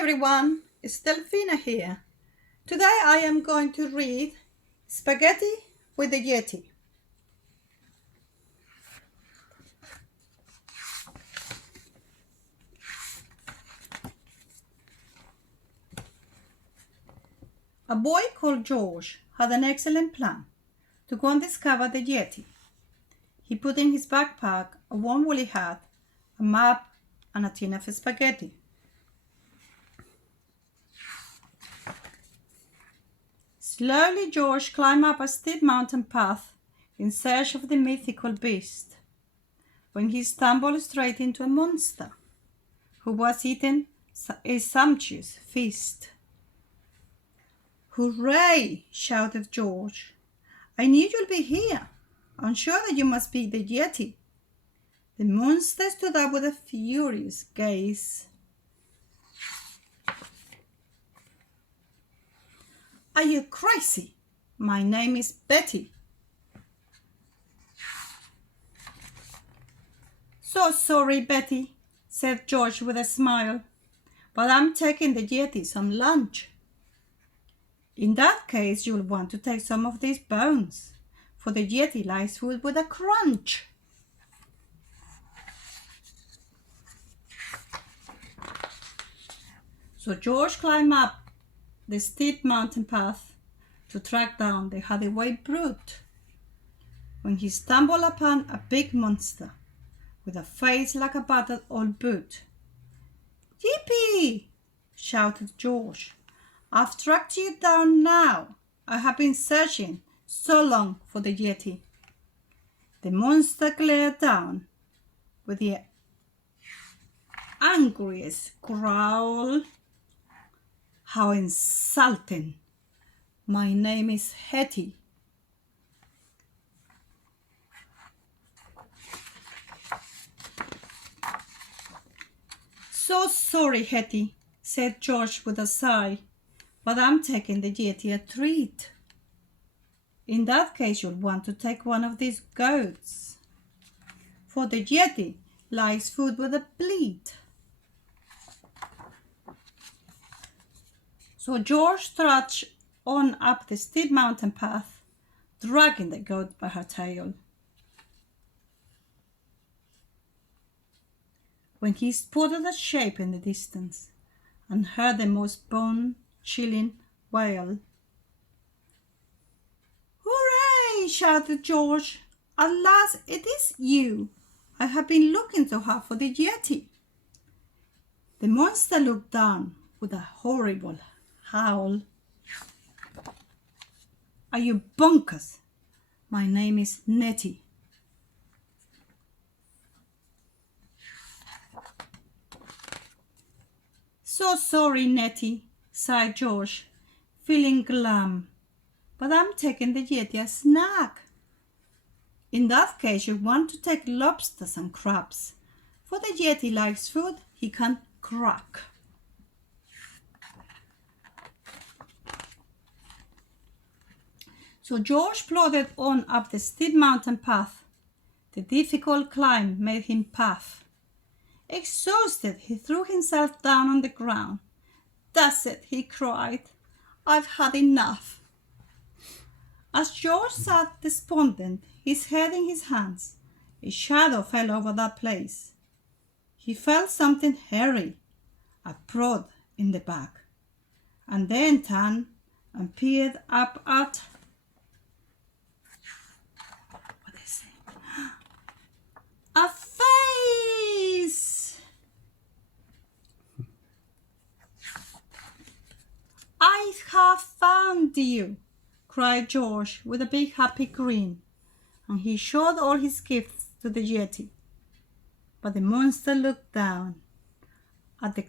everyone, it's Delphina here. Today I am going to read Spaghetti with the Yeti. A boy called George had an excellent plan to go and discover the Yeti. He put in his backpack a warm woolly hat, a map, and a tin of spaghetti. Slowly George climbed up a steep mountain path in search of the mythical beast, when he stumbled straight into a monster who was eating a sumptuous feast. "Hooray!" shouted George. "I knew you'd be here. I'm sure that you must be the Yeti." The monster stood up with a furious gaze. "Are you crazy? My name is Betty." "So sorry, Betty," said George with a smile, "but I'm taking the Yeti some lunch." "In that case, you'll want to take some of these bones, for the Yeti likes food with a crunch." So George climbed up the steep mountain path to track down the heavyweight brute, when he stumbled upon a big monster with a face like a battered old boot. "Yippee!" shouted George. "I've tracked you down now. I have been searching so long for the Yeti." The monster glared down with the angriest growl. "How insulting! My name is Yeti." "So sorry, Yeti," said George with a sigh, "but I'm taking the Yeti a treat." "In that case, you'll want to take one of these goats, for the Yeti likes food with a bleat." So George trudged on up the steep mountain path, dragging the goat by her tail. When he spotted a shape in the distance and heard the most bone-chilling wail. "Hooray!" shouted George. "At last it is you. I have been looking so hard for the Yeti." The monster looked down with a horrible howl. "Are you bonkers? My name is Nettie." "So sorry, Nettie," sighed George, feeling glum, "but I'm taking the Yeti a snack." "In that case, you want to take lobsters and crabs, for the Yeti likes food he can crack." So George plodded on up the steep mountain path. The difficult climb made him puff. Exhausted, he threw himself down on the ground. "That's it," he cried. "I've had enough." As George sat despondent, his head in his hands, a shadow fell over that place. He felt something hairy, a prod in the back, and then turned and peered up at a face. "I have found you," cried George with a big happy grin, and he showed all his gifts to the Yeti. But the monster looked down at the